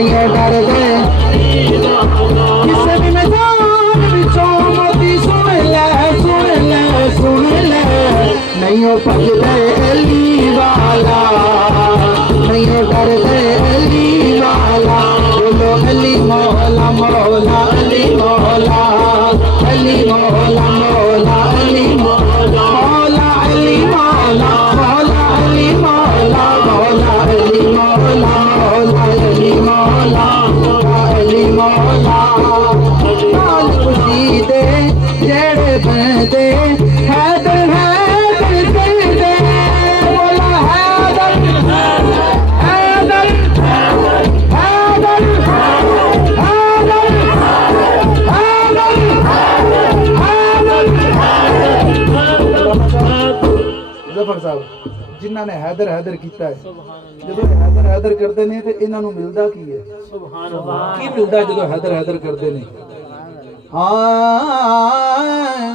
नहीं डरदे किसे भी मैदान विचों मोदी सुन ले नहीं भजदे अली वाला नहीं डरदे अली वाला बोलो अली मौला मौला अली मौला अली मौला मौला अली मौला मौला अली मौला मौला अली मौला मौला अली मौला मौला अली मौला मौला अली मौला नाल खुशी दे जेड़े बंदे हैदर हैदर कहदे बोला हैदर हैदर हैदर जफर साहब जिन्हों ने हैदर हैदर किया है जो हैदर हैदर करते हैं तो इन्हों मिलता की है की मिलता जो हैदर हैदर करते हैं हाँ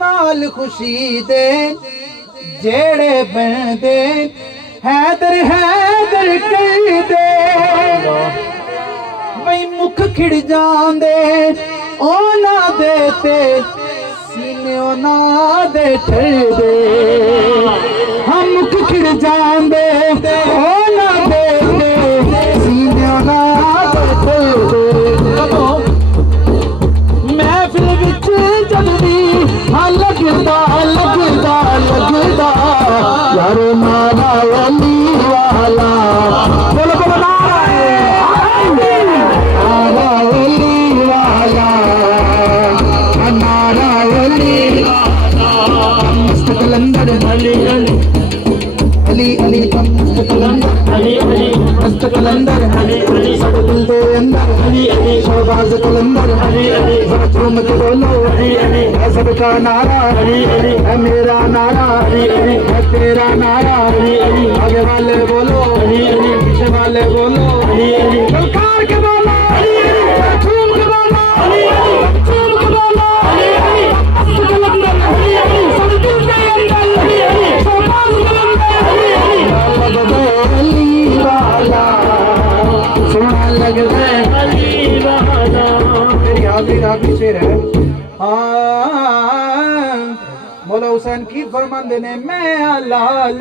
नाल खुशी दे जेड़े बंदे हैदर हैदर कहदे बई मुख खिड़ जांदे ओ ना देते सीने ओ ना दे ठहदे हम मुख खिड़ जांदे ओ ना देते सीने ओ ना दे ठहदे महफिल विच जद भी हाँ लगदा लगदा लगदा यारो नारा अली वाला बोलो बोलो नारा अली वाला नारा अली मस्त कलंदर अली अली अली अली मस्त कलंदर अली अली मस्त कलंदर अली अली सब दिल दे अंदर अली अली शहबाज कलंदर अली अली झूम के बोलो अली अली है सबका नारा अली अली है मेरा नारा अली अली है तेरा नारा अली अली आगे वाले बोलो अली अली पीछे वाले बोलो अली अली ललकार के बोलो अली अली झूम के बोलो अली अली झूम के बोलो अली अली मस्त कलंदर अली अली सब दिल दे अंदर अली अली शहबाज कलंदर अली अली अली वाला सोना लगदा अली वाला मेरी आखिरी शेर है मौला हुसैन की फरमांदे ने मैं लाल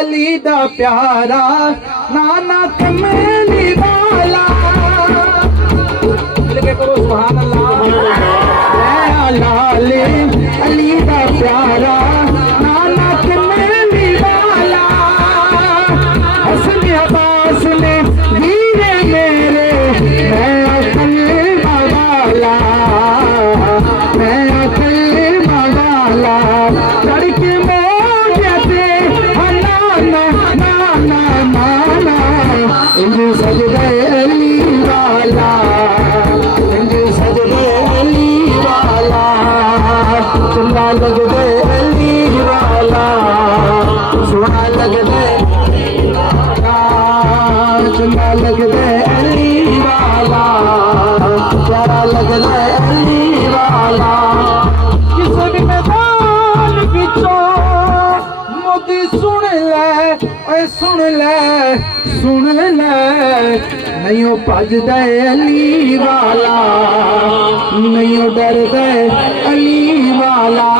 अली दा प्यारा नाना कमली वाला लेके करो सुभान अल्लाह मैं लाल अली दा प्यारा नाना कमली वाला हसन अब्बास ने वीरे मेरे मैं अकल वाला मैं अकल वाला लड़के मोटे ना ना ना ना ना ना इंजू सजदे अली वाला इंजू सजदे अली वाला चुल्ला लगदे अली वाला सोना लगदे चुल्ला लगदे अली वाला प्यारा लगदे अली वाला किसे भी मैदान विचों मोदी सुन ले नहीं भजदे अली वाला नहीं डरदे अली वाला